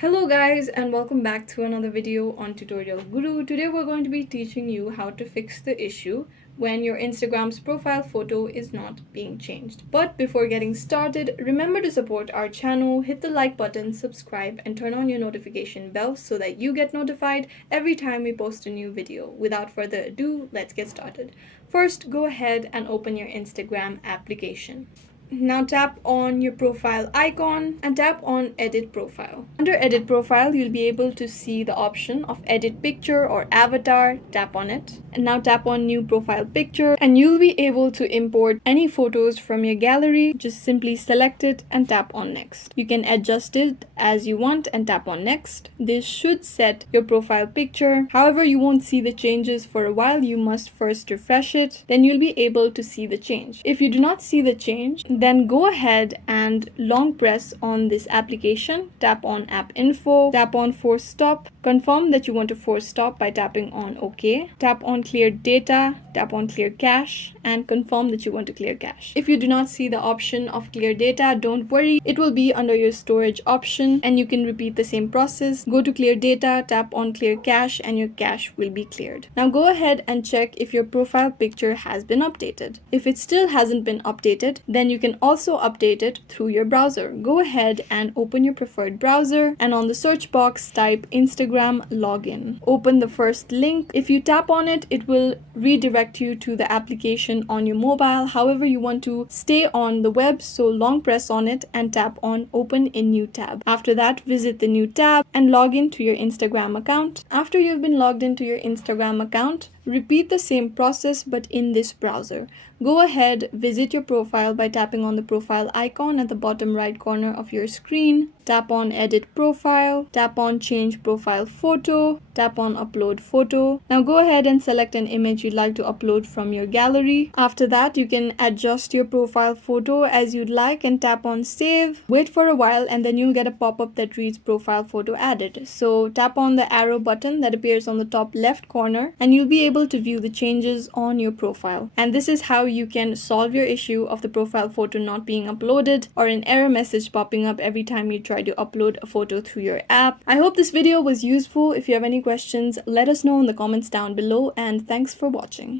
Hello guys and welcome back to another video on Tutorial Guru. Today we're going to be teaching you how to fix the issue when your Instagram's profile photo is not being changed. But before getting started, remember to support our channel, hit the like button, subscribe and turn on your notification bell so that you get notified every time we post a new video. Without further ado, let's get started. First, go ahead and open your Instagram application. Now tap on your profile icon and tap on edit profile. Under edit profile, you'll be able to see the option of edit picture or avatar. Tap on it. And now tap on new profile picture and you'll be able to import any photos from your gallery. Just simply select it and tap on next. You can adjust it as you want and tap on next. This should set your profile picture. However, you won't see the changes for a while. You must first refresh it. Then you'll be able to see the change. If you do not see the change, then go ahead and long press on this application, tap on app info, tap on force stop, confirm that you want to force stop by tapping on OK, tap on clear data, tap on clear cache and confirm that you want to clear cache. If you do not see the option of clear data, don't worry, it will be under your storage option and you can repeat the same process. Go to clear data, tap on clear cache and your cache will be cleared. Now go ahead and check if your profile picture has been updated. If it still hasn't been updated, then you can also update it through your browser. Go ahead and open your preferred browser and on the search box type Instagram login. Open the first link. If you tap on it, it will redirect you to the application on your mobile. However, you want to stay on the web, so long press on it and tap on open in new tab. After that, visit the new tab and log in to your Instagram account. After you've been logged into your Instagram account, repeat the same process but in this browser. Go ahead, visit your profile by tapping on the profile icon at the bottom right corner of your screen. Tap on edit profile, tap on change profile photo, tap on upload photo. Now go ahead and select an image you'd like to upload from your gallery. After that, you can adjust your profile photo as you'd like and tap on save. Wait for a while and then you'll get a pop-up that reads profile photo added. So tap on the arrow button that appears on the top left corner and you'll be able to view the changes on your profile. And this is how you can solve your issue of the profile photo not being uploaded or an error message popping up every time you try to upload a photo through your app. I hope this video was useful. If you have any questions, let us know in the comments down below and thanks for watching.